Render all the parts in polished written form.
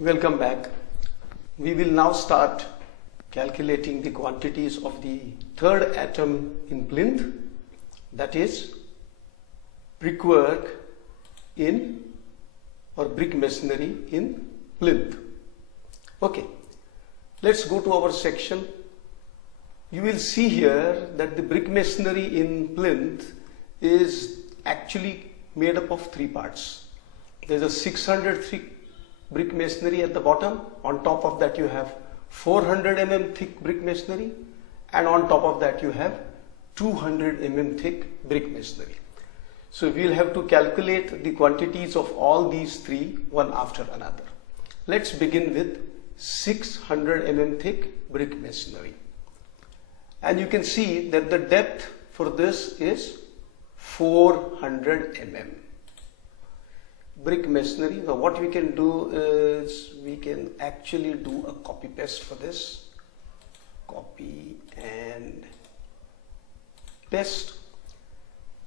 Welcome back. We will now start calculating the quantities of the third atom in plinth, that is brickwork in or brick masonry in plinth. Okay, let's go to our section. You will see here that the brick masonry in plinth is actually made up of three parts. There's a 600 thick brick masonry at the bottom. On top of that you have 400 mm thick brick masonry, and on top of that you have 200 mm thick brick masonry. So we will have to calculate the quantities of all these three one after another. Let's begin with 600 mm thick brick masonry. And you can see that the depth for this is 400 mm. Brick masonry. Now what we can do is we can actually do a copy paste for this. Copy and paste.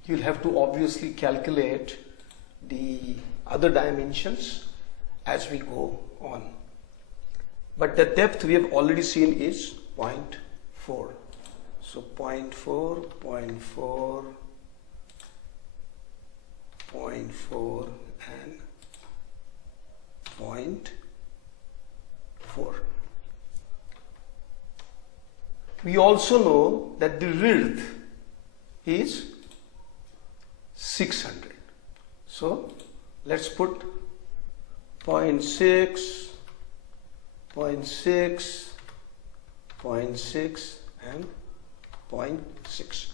You'll have to obviously calculate the other dimensions as we go on. But the depth we have already seen is 0.4. So 0.4, 0.4, 0.4 and 0.4. We also know that the width is 600. So let's put 0.6, 0.6, 0.6 and 0.6.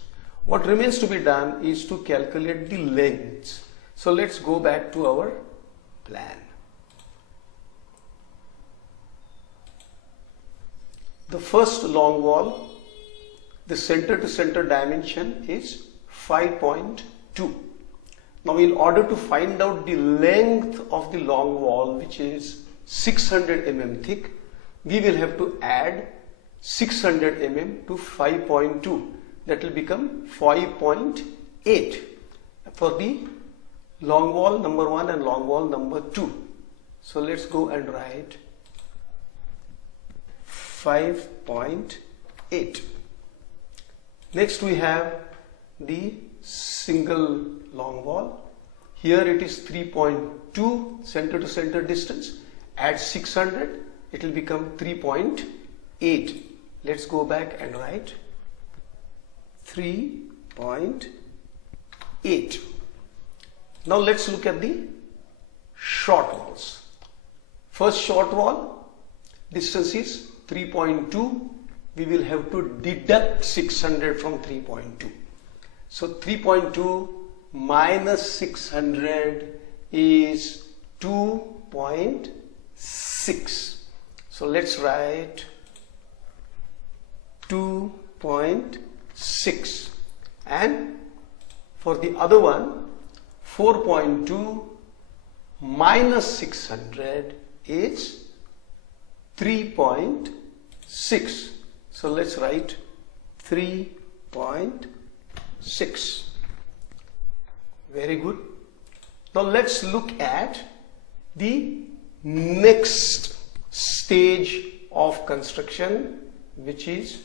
What remains to be done is to calculate the lengths. So let's go back to our plan. The first long wall, the center to center dimension is 5.2. Now in order to find out the length of the long wall, which is 600 mm thick, we will have to add 600 mm to 5.2. That will become 5.8 for the long wall number 1 and long wall number 2. So let's go and write 5.8. Next we have the single long wall. Here it is 3.2 center to center distance. Add 600, it will become 3.8. Let's go back and write 3.8. Now let's look at the short walls. First short wall, distance is 3.2. We will have to deduct 600 from 3.2. So 3.2 minus 600 is 2.6. So let's write 2.6, and for the other one 4.2 minus 600 is 3.6. So let's write 3.6. Very good. Now let's look at the next stage of construction, which is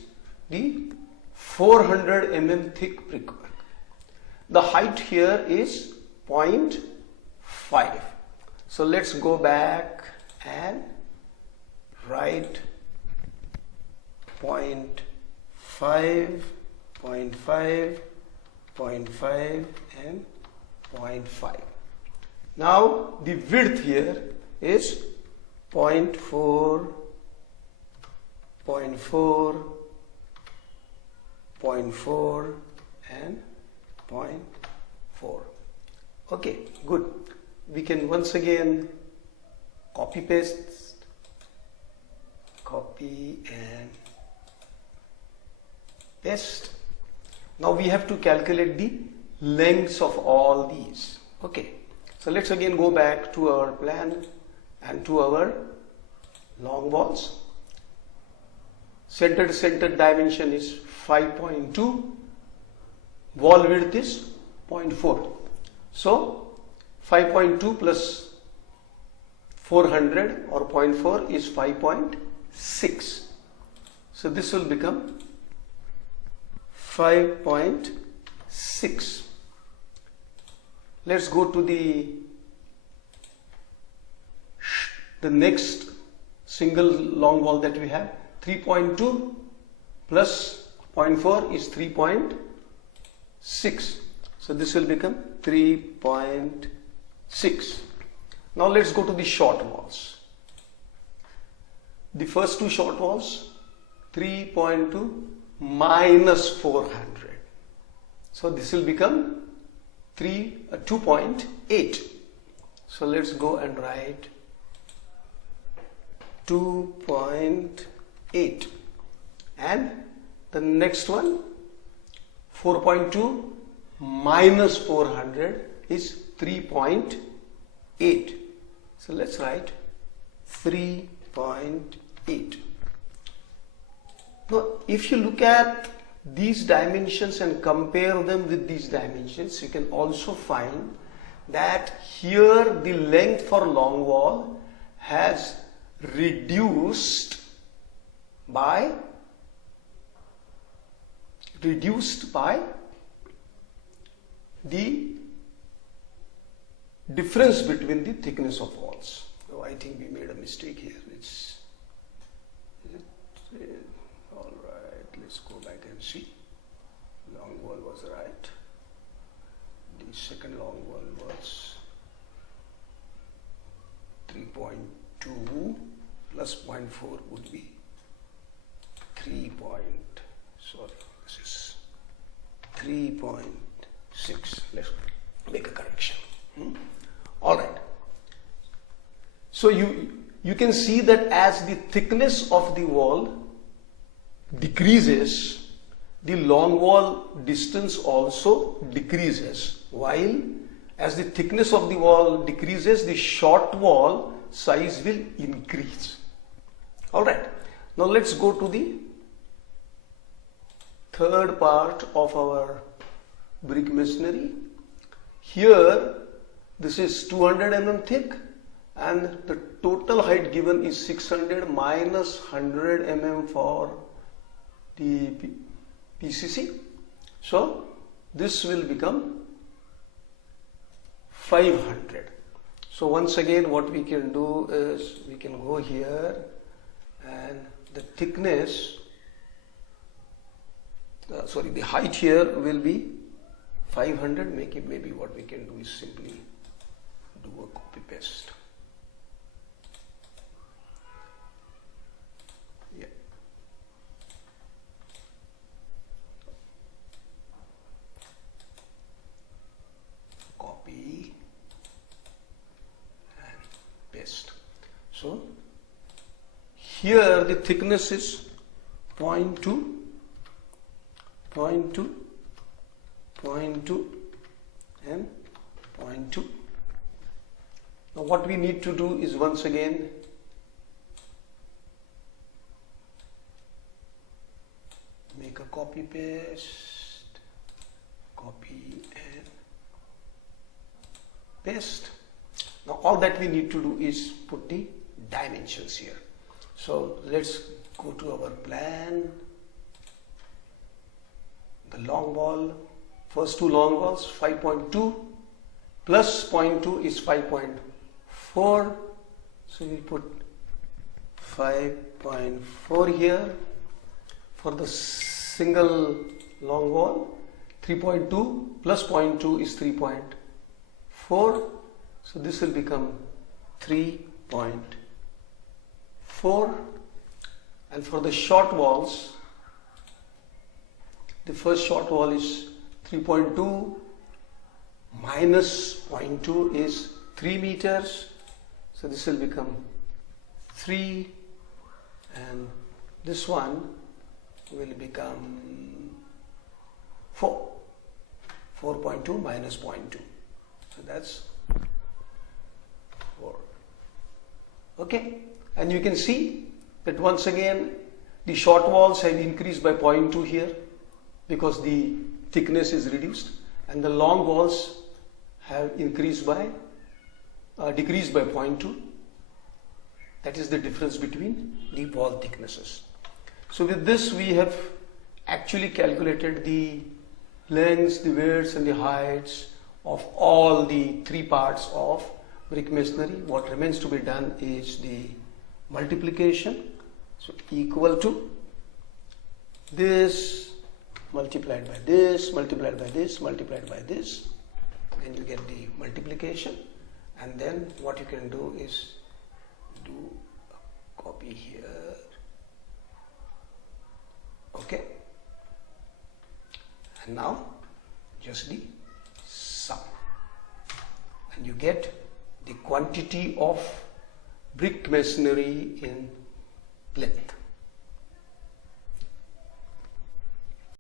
the 400 mm thick brickwork. The height here is 0.5. So let's go back and write 0.5, 0.5, 0.5 and 0.5. Now the width here is 0.4, 0.4, 0.4 and 0.4. Okay, good. We can once again copy paste, copy and paste. Now we have to calculate the lengths of all these. Okay, so let's again go back to our plan and to our long walls. Center to center dimension is 5.2. Wall width is 0.4. So 5.2 plus 400 or 0.4 is 5.6. So this will become 5.6. Let's go to the next single long wall that we have. 3.2 plus 0.4 is 3.6. So this will become 3.6. Now let's go to the short walls. The first two short walls, 3.2 minus 400. So this will become 2.8. So let's go and write 2.8. And the next one, 4.2 minus 400 is 3.8. So let's write 3.8. Now, if you look at these dimensions and compare them with these dimensions, you can also find that here the length for long wall has reduced by the difference between the thickness of walls. So I think we made a mistake here. All right, let's go back and see. Long wall was right. The second long wall was 3.2 plus 0.4 would be 3.6. Let's make a correction. All right. So you can see that as the thickness of the wall decreases, the long wall distance also decreases, while as the thickness of the wall decreases, the short wall size will increase. All right. Now let's go to the third part of our brick masonry. Here this is 200 mm thick and the total height given is 600 minus 100 mm for the PCC. So this will become 500. So once again what we can do is we can go here and the thickness, the height here will be 500. Maybe what we can do is simply do a copy paste. Yeah. Copy and paste. So here the thickness is 0.2, 0.2, 0.2 and 0.2. Now what we need to do is once again make a copy paste, copy and paste. Now all that we need to do is put the dimensions here. So let's go to our plan. The long wall, first two long walls, 5.2 plus 0.2 is 5.4. So we put 5.4 here. For the single long wall, 3.2 plus 0.2 is 3.4. So this will become 3.4. And for the short walls, the first short wall is 3.2 minus 0.2 is 3 meters. So this will become 3, and this one will become 4. 4.2 minus 0.2. So that's 4. Okay. And you can see that once again the short walls have increased by 0.2 here because the thickness is reduced, and the long walls have increased by decreased by 0.2 That is the difference between the wall thicknesses. So with this we have actually calculated the lengths, the widths and the heights of all the three parts of brick masonry. What remains to be done is the multiplication. So equal to this multiplied by this, multiplied by this, multiplied by this, and you get the multiplication. And then what you can do is do a copy here. Okay, and now just the sum, and you get the quantity of brick masonry in Plinth.